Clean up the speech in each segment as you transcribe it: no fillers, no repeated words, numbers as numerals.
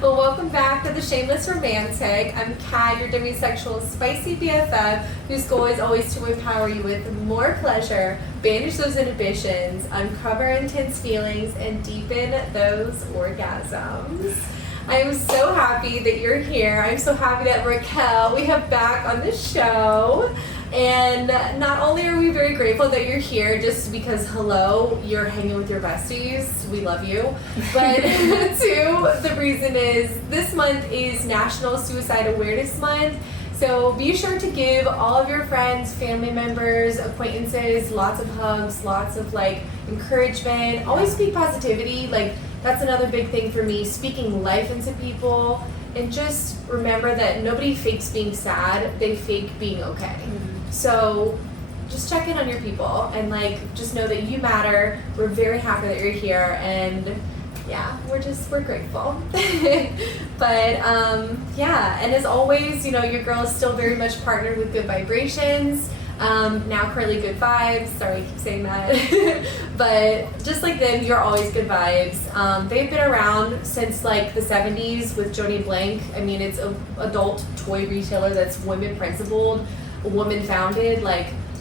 Well, welcome back to the Shameless Romantic. I'm Kat, your demisexual spicy BFF, whose goal is always to empower you with more pleasure, banish those inhibitions, uncover intense feelings, and deepen those orgasms. I am so happy that you're here. I'm so happy that Raquel, we have back on the show. And not only are we very grateful that you're here just because, hello, you're hanging with your besties, we love you, but two, the reason is this month is National Suicide Awareness Month, so be sure to give all of your friends, family members, acquaintances, lots of hugs, lots of encouragement, always speak positivity, that's another big thing for me, speaking life into people, and just remember that nobody fakes being sad, they fake being okay. So just check in on your people and just know that you matter. We're very happy that you're here, and yeah, we're grateful. But yeah, and as always, your girl is still very much partnered with Good Vibrations. Now currently Good Vibes. Sorry, I keep saying that. But just like them, you're always Good Vibes. They've been around since the 70s with Joni Blank. I mean, it's an adult toy retailer that's women principled, woman founded.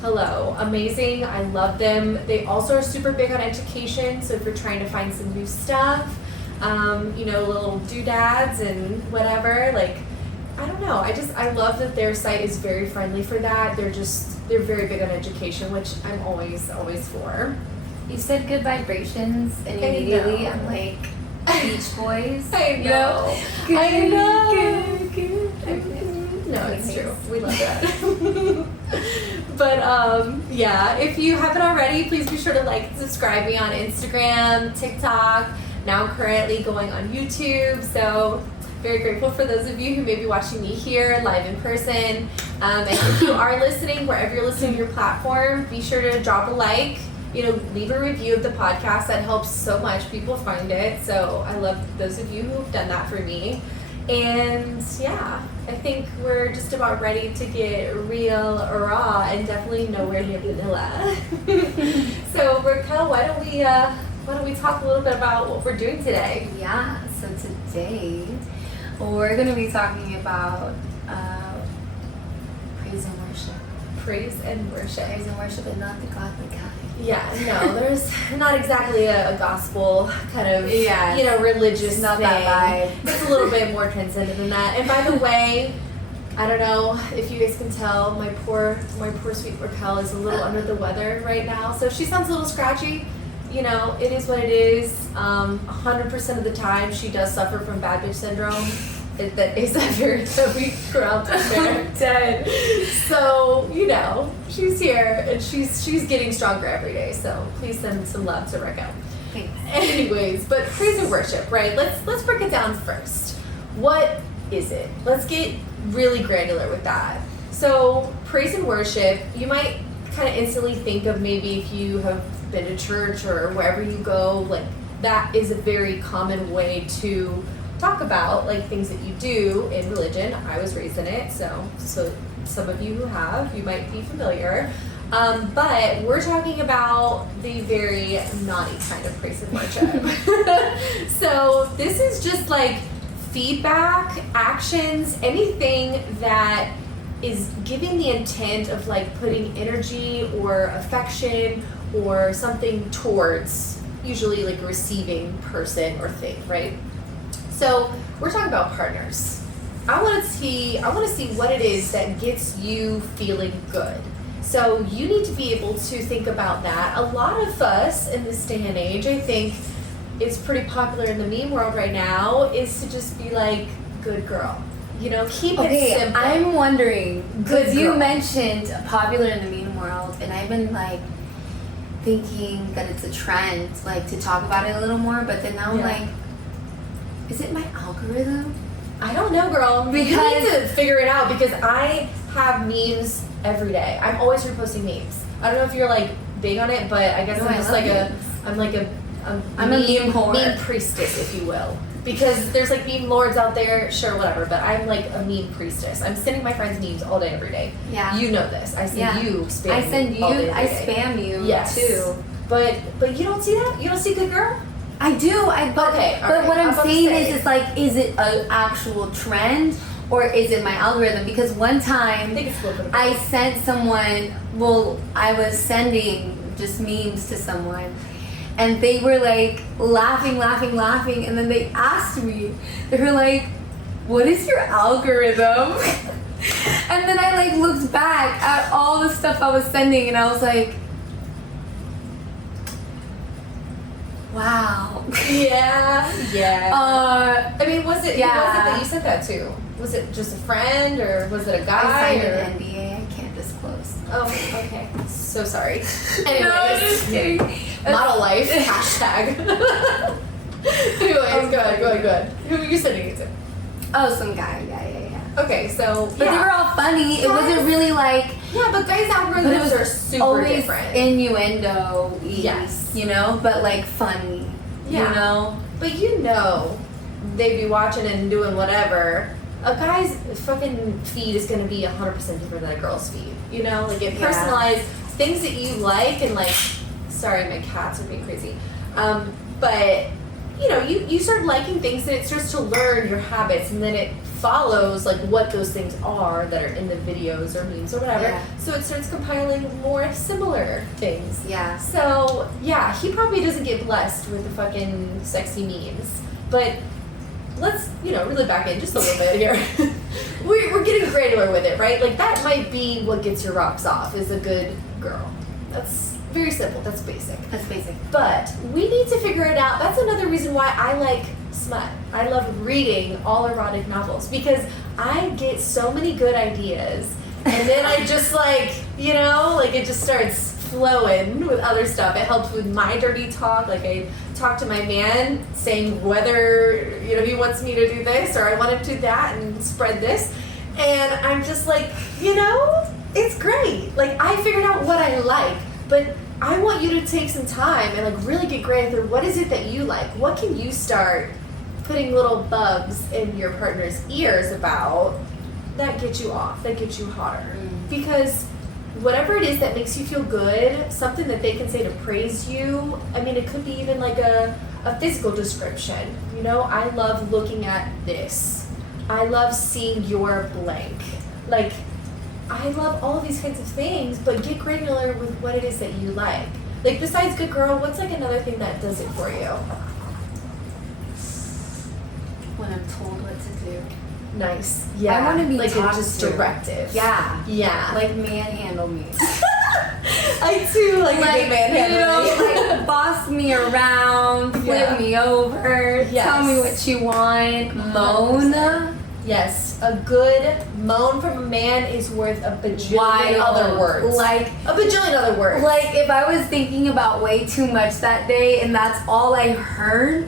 Hello, amazing. I love them. They also are super big on education, so if you're trying to find some new stuff, little doodads and whatever, I don't know, I love that their site is very friendly for that. They're very big on education, which I'm always for. You said Good Vibrations, and immediately I'm like, Beach Boys. I know. No, it's true. We love that. But yeah, if you haven't already, please be sure to subscribe me on Instagram, TikTok. Now I'm currently going on YouTube, so very grateful for those of you who may be watching me here live in person. And if you are listening, wherever you're listening to your platform, be sure to drop a like. Leave a review of the podcast. That helps so much. People find it. So I love those of you who've done that for me. And yeah, I think we're just about ready to get real raw and definitely nowhere near vanilla. So Raquel, why don't we talk a little bit about what we're doing today? Yeah, so today we're going to be talking about praise and worship. Praise and worship. Praise and worship, and not the godly kind. Yeah, no, there's not exactly a gospel kind of, religious not thing. That vibe. It's a little bit more transcendent than that. And by the way, I don't know if you guys can tell, my poor sweet Raquel is a little under the weather right now. So if she sounds a little scratchy, it is what it is. 100% of the time, she does suffer from bad bitch syndrome. That is that we ground to dead. So, she's here and she's getting stronger every day. So please send some love to Raquel. Thanks. Anyways, but praise and worship, right? Let's break it down first. What is it? Let's get really granular with that. So praise and worship, you might kind of instantly think of maybe if you have been to church or wherever you go, that is a very common way to talk about things that you do in religion. I was raised in it, so some of you who have, you might be familiar. But we're talking about the very naughty kind of praise and worship. So this is just feedback, actions, anything that is giving the intent of putting energy or affection or something towards usually a receiving person or thing, right? So we're talking about partners. I want to see what it is that gets you feeling good. So you need to be able to think about that. A lot of us in this day and age, I think it's pretty popular in the meme world right now, is to just be good girl. Keep it simple. I'm wondering, because you girl. mentioned popular in the meme world, and I've been thinking that it's a trend, to talk about it a little more, but then now I'm is it my algorithm? I don't know, girl. Because you need to figure it out, because I have memes every day. I'm always reposting memes. I don't know if you're big on it, but I guess I'm just I'm a I'm a meme whore. Meme priestess, if you will. Because there's like meme lords out there, sure, whatever, but I'm like a meme priestess. I'm sending my friends memes all day, every day. Yeah. You know this. I send you spam. I send you. All day, I every day. spam you Yes. too. But you don't see that. You don't see good girl. I do. But what I'm saying is, it's like, is it an actual trend or is it my algorithm? Because one time I think it's a little bit of I sent someone. Well, I was sending just memes to someone. And they were like laughing, and then they asked me, they were like, what is your algorithm? And then I like looked back at all the stuff I was sending and I was like, wow. Yeah. I mean, was it? Yeah. Who was it that you sent that to? Was it just a friend or was it a guy? I signed or? an NDA. I can't disclose. Oh, okay. So sorry. No, I'm just Anyways, kidding. model life hashtag. Anyways, go ahead. Who were you sending it to? Oh, some guy. Yeah. Okay, so But they were all funny. It wasn't really like. Yeah, but guys' But it was algorithms are super always different. innuendo. Yes. You know, but like funny. Yeah. You know. But you know, they be watching and doing whatever. A guy's fucking feed is going to be 100% different than a girl's feed. You know, like it personalized things that you like and like. Sorry, my cats are being crazy. But you know, you start liking things and it starts to learn your habits and then it follows like what those things are that are in the videos or memes or whatever. Yeah. So it starts compiling more similar things. Yeah. So yeah, he probably doesn't get blessed with the fucking sexy memes. But let's, really back in just a little bit here. We're getting granular with it, right? Like that might be what gets your rocks off is a good girl. That's very simple. That's basic. But we need to figure it out. That's another reason why I like smut. I love reading all erotic novels because I get so many good ideas and then I just it just starts flowing with other stuff. It helps with my dirty talk. Like I talk to my man saying whether, he wants me to do this or I want him to do that and spread this. And I'm just like, it's great. Like I figured out what I like, but I want you to take some time and like really get granular. What is it that you like? What can you start putting little bugs in your partner's ears about that get you off, that get you hotter? Because whatever it is that makes you feel good, something that they can say to praise you. I mean, it could be even like a physical description. I love looking at this. I love seeing your blank. Like, I love all of these kinds of things, but get granular with what it is that you like. Like, besides good girl, what's like another thing that does it for you? When I'm told what to do. Nice. Yeah. I want to be like talked just to. directive. Yeah. Yeah. Like manhandle me. I too like a good manhandling. Like boss me around, flip Yeah. me over, Yes. tell me what you want, moan. Yes, a good moan from a man is worth a bajillion other words. Like a bajillion other words. Like if I was thinking about way too much that day and that's all I heard,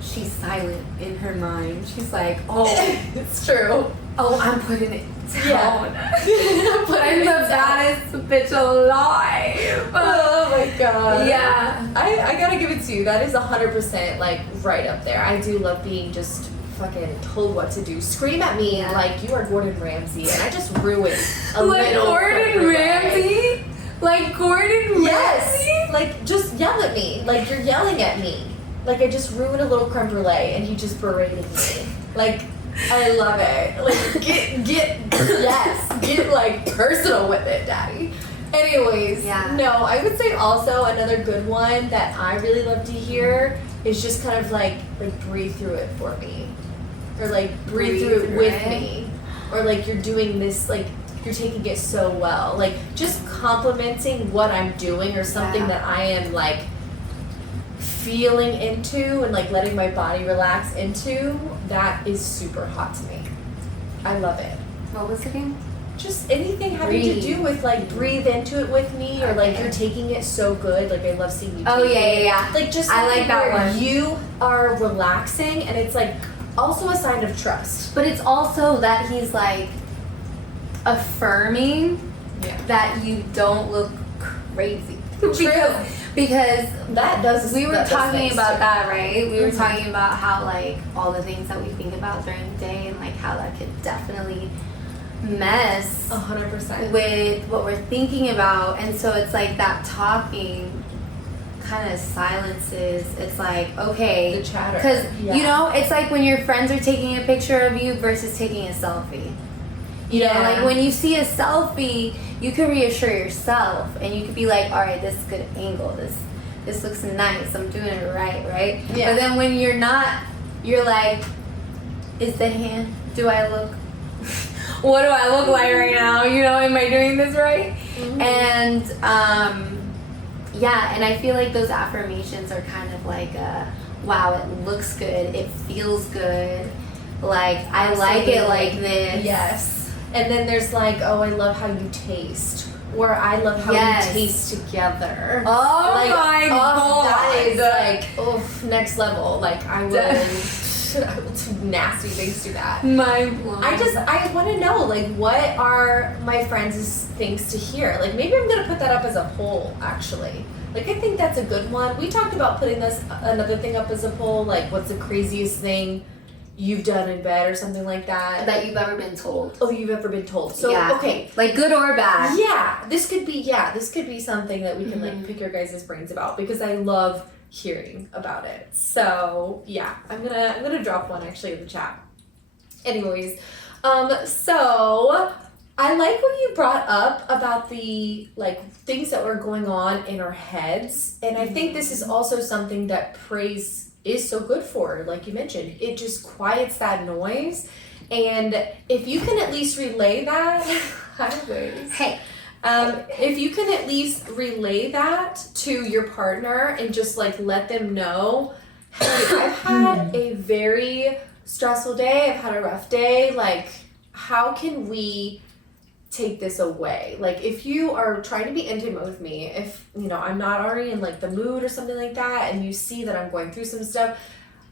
she's silent in her mind. She's like, oh, it's true. Oh, I'm putting it down. Yeah. I'm the baddest bitch alive. Oh my god. Yeah. I gotta give it to you. That is 100% like right up there. I do love being just fucking told what to do. Scream at me like you are Gordon Ramsay and I just ruined a like little Gordon Ramsay? Like Gordon Yes. Ramsay? Like just yell at me. Like you're yelling at me. Like I just ruined a little creme brulee and he just berated me. Like I love it. Like get like personal with it, daddy. Anyways, no, I would say also another good one that I really love to hear is just kind of like breathe through it for me. Or like breathe through it with me. Or like you're doing this, like you're taking it so well. Like just complimenting what I'm doing or something that I am like feeling into and like letting my body relax into, that is super hot to me. I love it. What was it again? Just anything having to do with like breathe into it with me or like you're taking it so good. Like I love seeing you take it. Yeah. Like just I like that where one. you are relaxing and it's like also a sign of trust. But it's also that he's like affirming that you don't look crazy. Because we were talking about that, right? We were talking about how like all the things that we think about during the day and like how that could definitely mess 100% with what we're thinking about. And so it's like that talking kind of silences. It's like, okay, the chatter, because you know, it's like when your friends are taking a picture of you versus taking a selfie. You know, like when you see a selfie, you can reassure yourself and you could be like, all right, this is a good angle, this looks nice, I'm doing it right? Yeah. But then when you're not, you're like, is the hand, do I look what do I look like right now? You know, am I doing this right? And and I feel like those affirmations are kind of like wow, it looks good, it feels good, like I like it like this. Yes. And then there's like, oh, I love how you taste, or I love how we taste together. Oh like, my god, that is like next level. Like I will do nasty things to that. Mind blown. I want to know, like, what are my friends' things to hear? Like, maybe I'm gonna put that up as a poll, actually. Like, I think that's a good one. We talked about putting another thing up as a poll, like, what's the craziest thing you've done in bed or something like that. That you've ever been told. Oh, you've ever been told. So, okay. Like, good or bad. Yeah, this could be something that we can, like, pick your guys' brains about, because I love hearing about it. So, yeah, I'm gonna drop one, actually, in the chat. Anyways, so I like what you brought up about the, like, things that were going on in our heads. And I think this is also something that praise is so good for. Like you mentioned, it just quiets that noise. And if you can at least relay that, if you can at least relay that to your partner and just like let them know, hey, I've had a very stressful day, I've had a rough day, like, how can we take this away? Like, if you are trying to be intimate with me, if, you know, I'm not already in like the mood or something like that, and you see that I'm going through some stuff,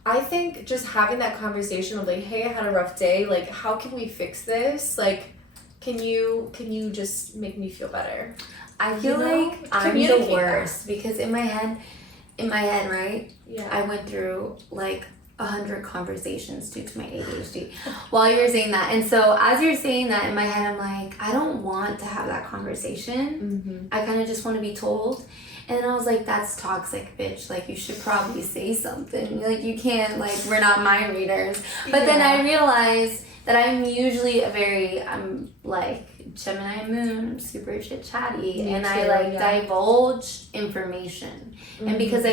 I think just having that conversation of like, hey, I had a rough day, like, how can we fix this? Like, can you just make me feel better? I feel like I'm the worst, because in my head, right? Yeah. I went through like 100 conversations due to my ADHD while you were saying that. And so as you're saying that, in my head, I'm like, I don't want to have that conversation. I kind of just want to be told. And then I was like, that's toxic, bitch. Like, you should probably say something. Like, you can't, like, we're not mind readers. But then I realized that I'm usually I'm like Gemini moon, I'm super chit chatty, and I like divulge information. And because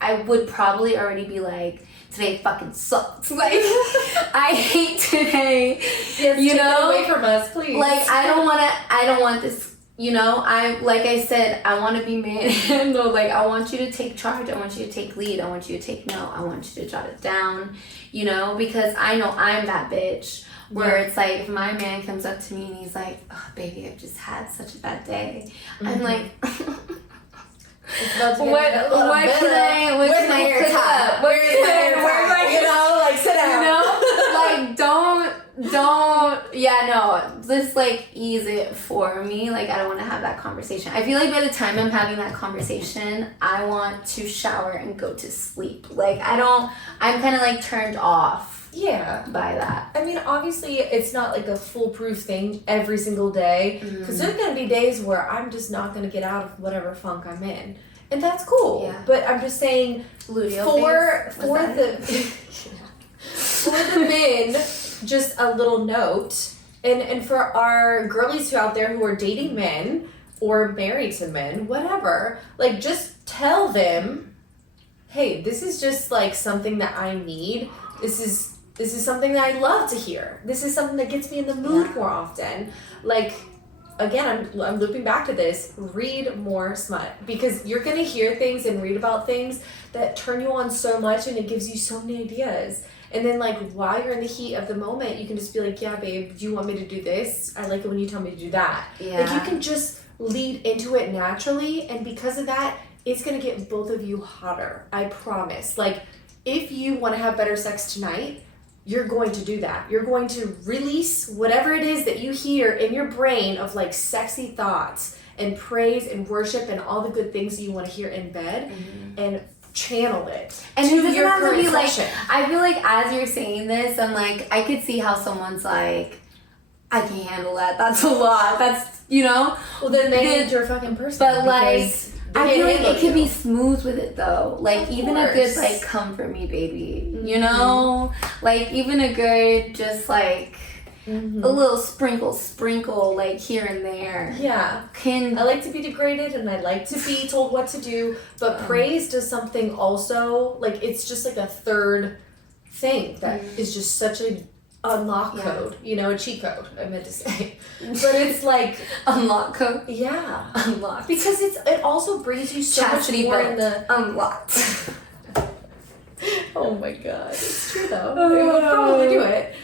I would probably already be like, today fucking sucks. Like, I hate today. Yes, you take know, it away from us, please. Like, I don't want this. You know, like I said, I want to be manhandled. Like, I want you to take charge. I want you to take lead. I want you to take note. I want you to jot it down. You know, because I know I'm that bitch. Where it's like, if my man comes up to me and he's like, oh, baby, I've just had such a bad day. I'm like, where's my hair tie? Where's my hair tie? You know, like, sit down. You know, like, don't, just like ease it for me. Like, I don't want to have that conversation. I feel like by the time I'm having that conversation, I want to shower and go to sleep. Like, I'm kind of like turned off. Yeah. By that. I mean, obviously, it's not like a foolproof thing every single day, because there's going to be days where I'm just not going to get out of whatever funk I'm in. And that's cool. Yeah. But I'm just saying, for the men, just a little note, and for our girlies who out there who are dating men or married to men, whatever, like, just tell them, hey, this is just like something that I need. This is something that I love to hear. This is something that gets me in the mood more often. Like, again, I'm looping back to this. Read more smut, because you're gonna hear things and read about things that turn you on so much, and it gives you so many ideas. And then, like, while you're in the heat of the moment, you can just be like, yeah, babe, do you want me to do this? I like it when you tell me to do that. Yeah. Like, you can just lead into it naturally, and because of that, it's gonna get both of you hotter. I promise. Like, if you want to have better sex tonight, you're going to do that. You're going to release whatever it is that you hear in your brain of like sexy thoughts and praise and worship and all the good things that you want to hear in bed and channel it. And to it doesn't your have to current be like, session. I feel like as you're saying this, I'm like, I could see how someone's like, I can't handle that. That's a lot. That's, you know? Well, then maybe you're a fucking person. But like, because I feel like handle it could you. be smooth with it though. Like Of even a good course. like comfort me baby, you know? Like even a good just like a little sprinkle like here and there. Yeah. Can I like to be degraded and I like to be told what to do, but praise does something also, like it's just like a third thing that is just such a unlock code, you know, a cheat code, I meant to say. But it's like unlock code. yeah. Unlocked. Because it also brings you so Chastity much more belt. in the Unlocked. oh my god, it's true though. They would probably do it.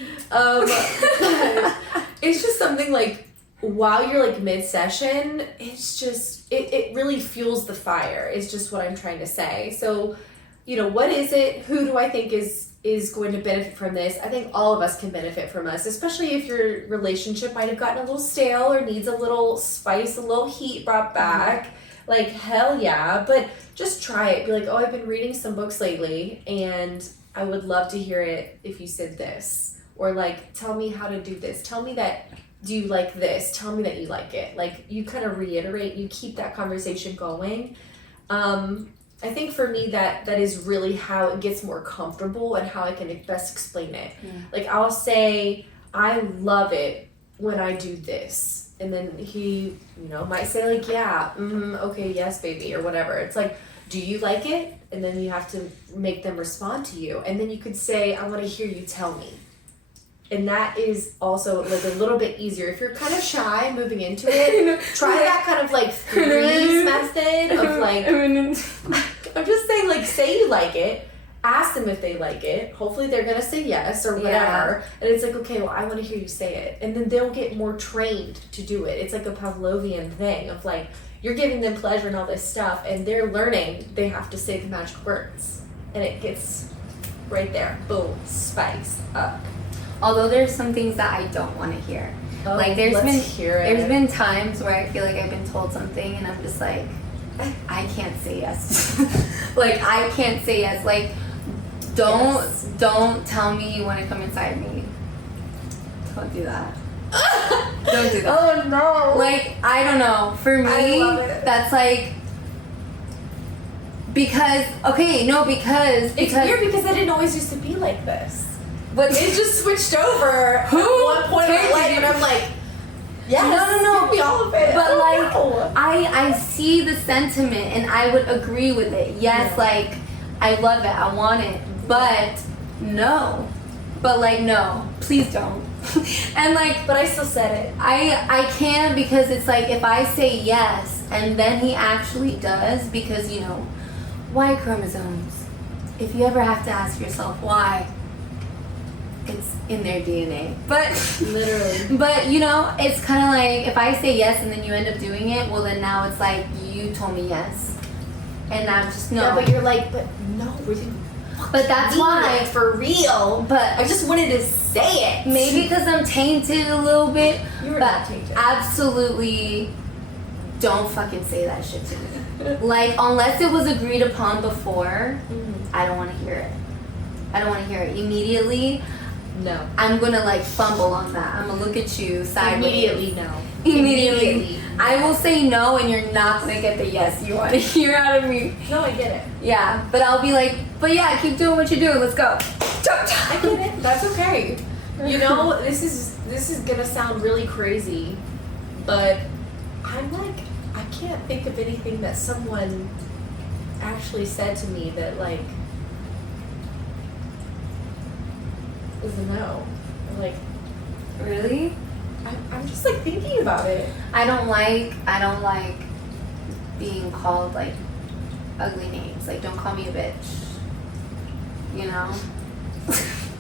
It's just something like while you're like mid-session, it's just it really fuels the fire is just what I'm trying to say. So, you know, what is it? Who do I think is going to benefit from this? I think all of us can benefit from us, especially if your relationship might have gotten a little stale or needs a little spice, a little heat brought back. Like, hell yeah. But just try it. Be like, oh, I've been reading some books lately and I would love to hear it if you said this. Or like, tell me how to do this. Tell me that, do you like this? Tell me that you like it. Like, you kind of reiterate, you keep that conversation going. I think for me that is really how it gets more comfortable and how I can best explain it. Like, I'll say, I love it when I do this. And then he, you know, might say like, yeah, okay, yes, baby, or whatever. It's like, do you like it? And then you have to make them respond to you. And then you could say, I want to hear you tell me. And that is also like a little bit easier. If you're kind of shy moving into it, try that kind of like threes method of like, I'm just saying like, say you like it, ask them if they like it. Hopefully they're going to say yes or whatever. Yeah. And it's like, okay, well, I want to hear you say it. And then they'll get more trained to do it. It's like a Pavlovian thing of like, you're giving them pleasure and all this stuff, and they're learning they have to say the magic words. And it gets right there. Boom. Spice up. Although there's some things that I don't want to hear. Oh, like there's been times where I feel like I've been told something and I'm just like, I can't say yes. Like I can't say yes. Like don't tell me you want to come inside me. Don't do that. Don't do that. Oh no. Like I don't know. For me, that's like because it's weird because I didn't always used to be like this. But it just switched over at one point in my life, and I'm like, yes, no, give me all of it. But like, I see the sentiment, and I would agree with it. Yes, like, I love it, I want it, but no. But like, no, please don't. And like, but I still said it. I can't because it's like if I say yes, and then he actually does, because you know, Y chromosomes. If you ever have to ask yourself why. It's in their DNA. But literally. But you know, it's kind of like if I say yes and then you end up doing it, well then now it's like you told me yes. And I'm just no. Yeah, but you're like, but no, we didn't. But that's why for real. But I just wanted to say it. Maybe because I'm tainted a little bit. You were but not tainted. Absolutely don't fucking say that shit to me. Like unless it was agreed upon before, I don't want to hear it. I don't want to hear it immediately. No. I'm gonna like fumble on that. I'm gonna look at you sideways. Immediately no. Immediately. I will say no and you're not gonna get the yes you want to hear out of me. No, I get it. Yeah, but I'll be like, but yeah, keep doing what you're doing. Let's go. I get it. That's okay. You know, this is gonna sound really crazy, but I'm like, I can't think of anything that someone actually said to me that like is a no. Like, really? I'm just like thinking about it. I don't like being called like ugly names. Like, don't call me a bitch. You know?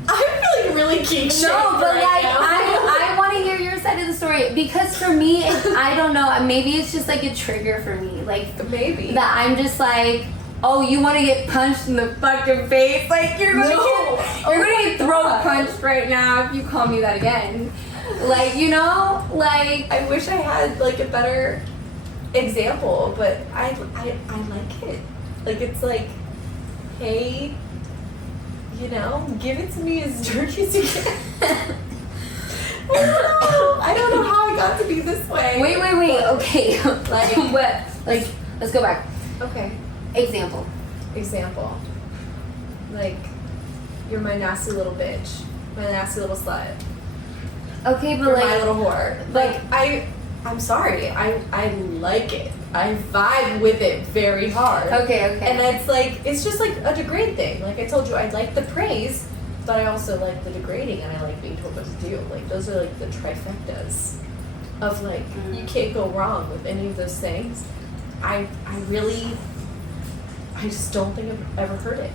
I'm feeling really king shamed No, but right like now. I want to hear your side of the story because for me, I don't know. Maybe it's just like a trigger for me. Like maybe that I'm just like, oh, you want to get punched in the fucking face? Like you're gonna get throat punched right now if you call me that again. Like, you know, like I wish I had like a better example, but I like it. Like, it's like, hey, you know, give it to me as dirty as you can. I don't know how I got to be this way. Wait. Okay. Like, what? Like, let's go back. okay. Example. Like, you're my nasty little bitch, my nasty little slut. Okay, but You're like, my little whore. but- Like, I'm sorry. I like it. I vibe with it very hard. Okay. And it's just like a degrade thing. Like I told you, I like the praise, but I also like the degrading, and I like being told what to do. Like those are like the trifectas of like you can't go wrong with any of those things. I just don't think I've ever heard it.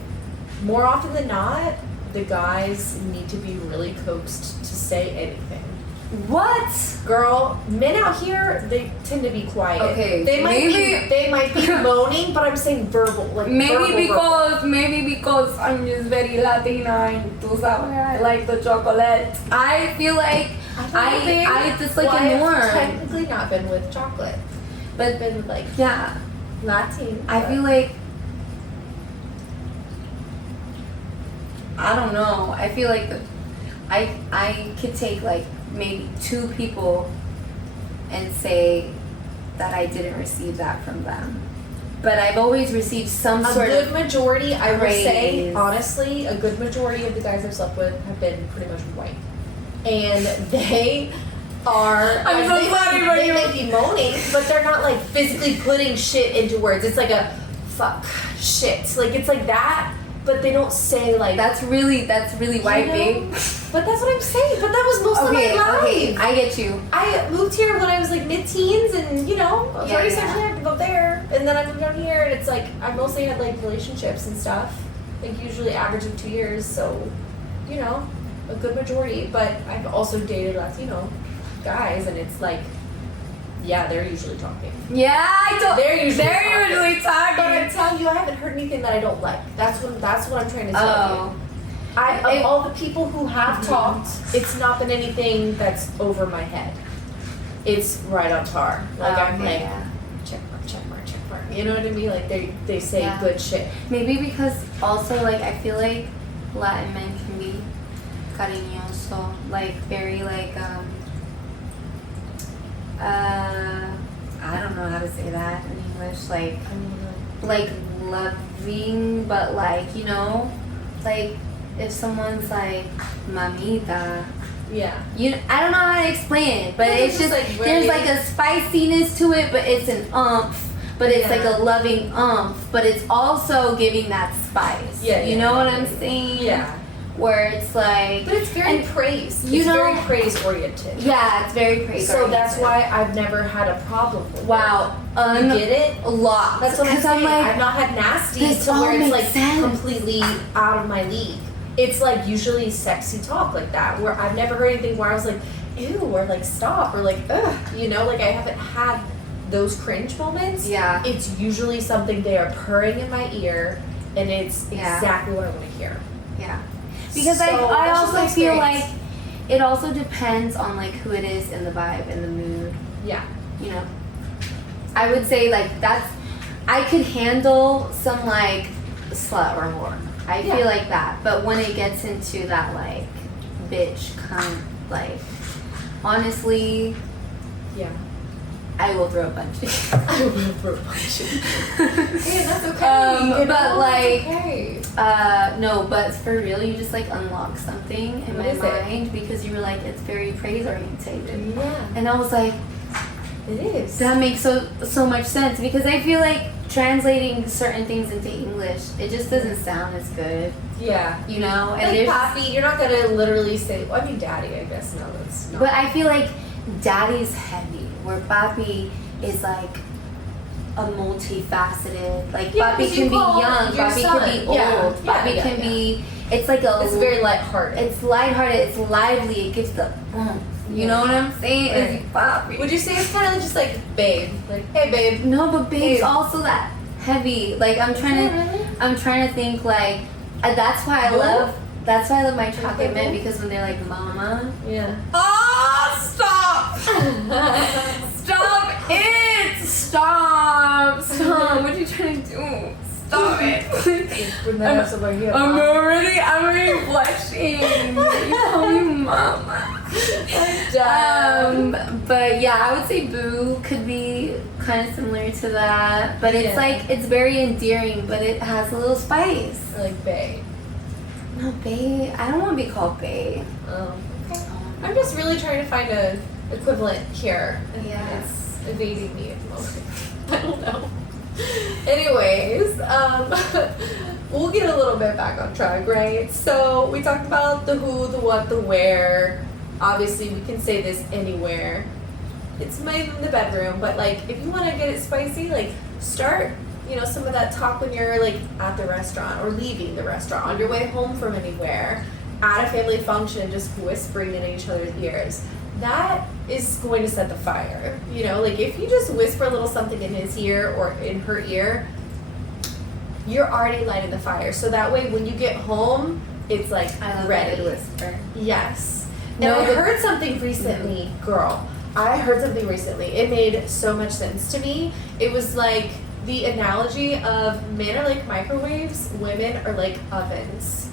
More often than not, the guys need to be really coaxed to say anything. What? Girl, men out here, they tend to be quiet. Okay, They might be moaning, but I'm saying verbal, like Maybe verbal. because I'm just very Latina and tú sabes, I like the chocolate. I feel like I just like a norm. I've technically not been with chocolate, but been with like Yeah. Latin. I feel like I don't know. I feel like I could take like maybe 2 people and say that I didn't receive that from them. But I've always received some a sort good of majority, I will say, praise. honestly, a good majority of the guys I've slept with have been pretty much white. And they are I'm so sorry for they you. may be moaning, but they're not like physically putting shit into words. It's like a fuck shit. Like it's like that, but they don't say like that's really white, you know? babe. But that's what I'm saying. But that was most of my life. Okay, I get you. I moved here when I was like mid-teens, and you know, I was Yeah, already yeah. sexually active up there, and then I moved down here, and it's like I mostly had like relationships and stuff. Like usually average of 2 years, so you know, a good majority. But I've also dated Latino guys, and it's like, yeah, they're usually talking. Yeah, I don't. They're usually talking. But I'm telling you, I haven't heard anything that I don't like. That's what I'm trying to tell you. Of all the people who have talked, it's not been anything that's over my head. It's right on par. Like I'm like, yeah. check mark. You know what I mean? Like they say Yeah. good shit. Maybe because also like I feel like Latin men can be cariñoso, like very like I don't know how to say that in English, like loving, but like, you know, like if someone's like mamita, Yeah. I don't know how to explain it, but Yeah, it's it's just like there's very- like a spiciness to it, but it's an umph, but it's like Yeah. a loving umph, but it's also giving that spice. Yeah, You yeah, know what yeah, I'm yeah. saying? Yeah. Where it's like, But it's very And praise. you It's know- very praise oriented. yeah, it's very praise. So that's why I've never had a problem with Wow, it. You get it? a lot. That's what I'm 'Cause saying. like, I've not had nasty this to all where it's makes like sense. completely out of my league. It's like usually sexy talk like that, where I've never heard anything where I was like, ew, or like stop, or like, ugh, you know, like I haven't had those cringe moments. Yeah. It's usually something they are purring in my ear, and it's Yeah. exactly what I want to hear. Yeah. Because So, I that's just my also feel experience. like it also depends on like who it is and the vibe and the mood. Yeah. You know, I would say like I could handle some like slut or whore. I Yeah. feel like that. But when it gets into that like bitch cunt, like honestly, Yeah. I will throw a punch. I will throw a punch. Yeah, that's okay. But, that's like, okay. No, but for real, you just like unlock something in What my is it? mind because you were like, it's very praise orientated. Yeah, And I was like, it is. that makes so much sense because I feel like translating certain things into English, it just doesn't sound as good, Yeah. you know? And Like there's, papi, you're not gonna literally say. Well, I mean, daddy. I guess no, that's not. but I feel like daddy's heavy, where papi is like a multifaceted. Like Yeah, papi 'cause you can be call young, your papi son. can be old, Yeah, yeah, papi yeah, can yeah. be. It's like a. It's very lighthearted. It's lighthearted. It's lively. It gives the. You know what I'm saying? Right. It's papi. Would you say it's kind of just like babe? Like, hey, babe. No, but babe's Babe. also that heavy. Like I'm trying it to. really? I'm trying to think like. That's why I Boo? love. That's why I love my chocolate Boo? men because when they're like mama. Yeah. Oh, stop! Stop it! Stop! What are you trying to do? Stop it! I'm already blushing. You call me mama. But yeah, I would say boo could be kind of similar to that. But it's like, it's very endearing, but it has a little spice. Or like bae. No, bae. I don't want to be called bae. Okay. I'm just really trying to find a equivalent here. Yeah. It's evading me at the moment. I don't know. Anyways, we'll get a little bit back on track, right? So we talked about the who, the what, the where. Obviously, we can say this anywhere. It's made in the bedroom, but like if you want to get it spicy, like start, some of that talk when you're like at the restaurant or leaving the restaurant, on your way home from anywhere, at a family function, just whispering in each other's ears. That is going to set the fire. Like if you just whisper a little something in his ear or in her ear, you're already lighting the fire. So that way when you get home, it's like ready. To whisper. Yes. And I heard something recently, girl. I heard something recently. It made so much sense to me. It was like the analogy of men are like microwaves, women are like ovens.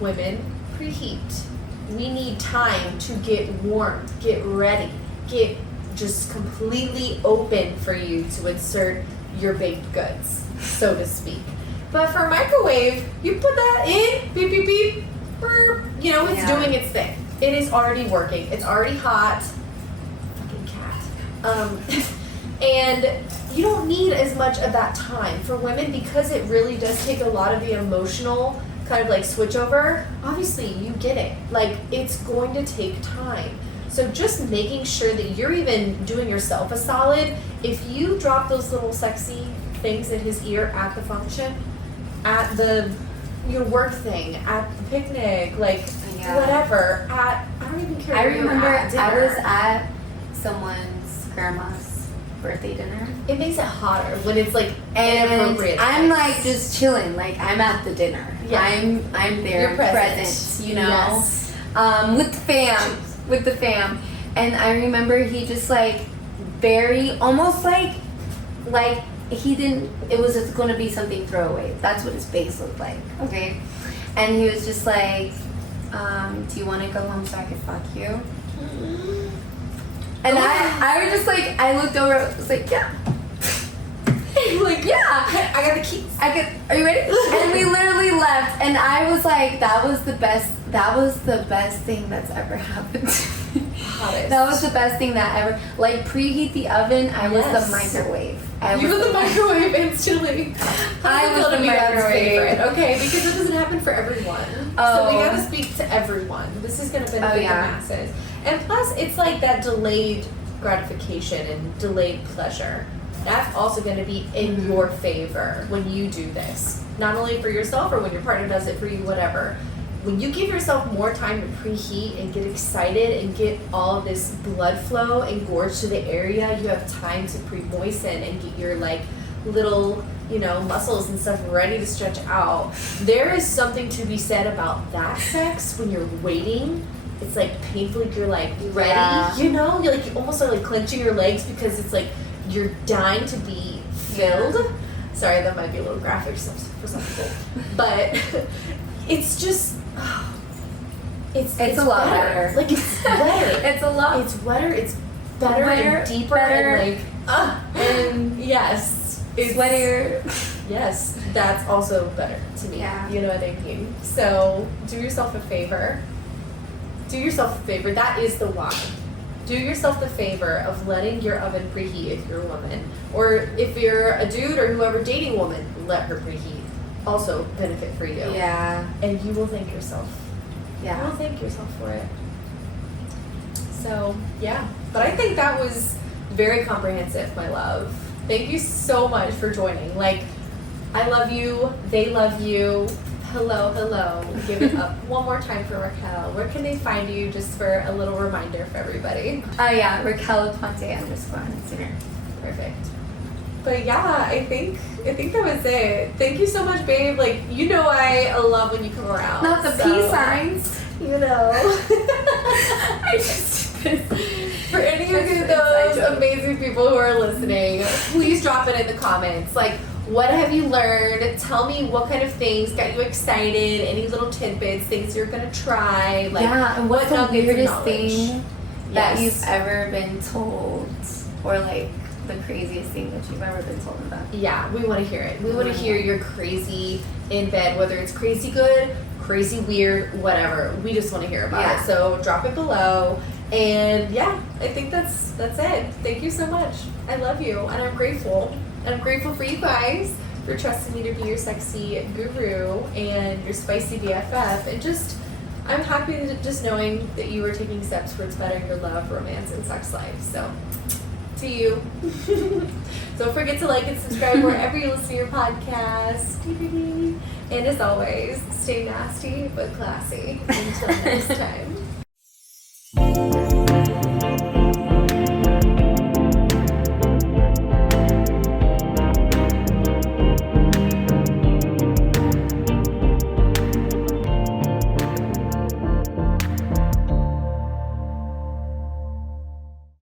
Women preheat. We need time to get warm, get ready, get just completely open for you to insert your baked goods, so to speak. But for a microwave, you put that in, beep, beep, beep, burp, it's doing its thing. It is already working. It's already hot. Fucking cat. And you don't need as much of that time. For women, because it really does take a lot of the emotional kind of like switch over, obviously you get it. Like it's going to take time. So just making sure that you're even doing yourself a solid. If you drop those little sexy things in his ear at the function, at the work thing, at the picnic, like whatever, I don't even care. I remember at dinner. I was at someone's grandma's birthday dinner. It makes it hotter when it's like and inappropriate. I'm like just chilling, like I'm at the dinner. Yeah. I'm there, You're present, Yes. with the fam. And I remember he just like very almost like he didn't. It was just going to be something throwaway. That's what his face looked like. Okay, and he was just like, "Do you want to go home so I can fuck you?" And I was just like, I looked over. I was like, "Yeah." Like, yeah, I got the keys. Are you ready? And we literally left, and I was like, that was the best thing that's ever happened to me. Hottest. That was the best thing that ever, like preheat the oven. I was the microwave. You were the microwave instantly. I was the microwave. Favorite. Okay, because it doesn't happen for everyone. So we gotta speak to everyone. This is gonna benefit the masses. And plus, it's like that delayed gratification and delayed pleasure. That's also going to be in your favor when you do this. Not only for yourself or when your partner does it for you, whatever. When you give yourself more time to preheat and get excited and get all of this blood flow and gorge to the area, you have time to pre-moisten and get your like little, muscles and stuff ready to stretch out. There is something to be said about that sex when you're waiting. It's like painfully, you're like ready, you're like you almost are like clenching your legs because it's like you're dying to be filled. Sorry, that might be a little graphic for some people, but it's just it's a lot better. Like it's wetter. It's a lot. It's wetter. It's better and deeper and and yes, it's sweatier. Yes, that's also better to me. Yeah. You know what I mean? So do yourself a favor. Do yourself a favor. That is the why. Do yourself the favor of letting your oven preheat if you're a woman. Or if you're a dude or whoever dating a woman, let her preheat. Also benefit for you. Yeah. And you will thank yourself. Yeah. You will thank yourself for it. So, yeah. But I think that was very comprehensive, my love. Thank you so much for joining. Like, I love you. They love you. Hello, hello. Give it up one more time for Raquel. Where can they find you, just for a little reminder for everybody? Raquel Ponte _ on Instagram. Perfect. But yeah, I think that was it. Thank you so much, babe. Like, I love when you come around. Not the peace signs. I just did this. For any of those amazing people people who are listening, please drop it in the comments. Like, what have you learned? Tell me what kind of things got you excited, any little tidbits, things you're going to try. Like, yeah, and what's the nuggets of weirdest knowledge? thing that Yes. you've ever been told? Or like the craziest thing that you've ever been told about? Yeah, we want to hear it. We want to hear your crazy in bed, whether it's crazy good, crazy weird, whatever. We just want to hear about it. So drop it below. And yeah, I think that's it. Thank you so much. I love you, and I'm grateful. And I'm grateful for you guys for trusting me to be your sexy guru and your spicy BFF. And just, I'm happy to just knowing that you are taking steps towards bettering your love, romance, and sex life. So, to you. Don't forget to like and subscribe wherever you listen to your podcast. And as always, stay nasty but classy. Until next time.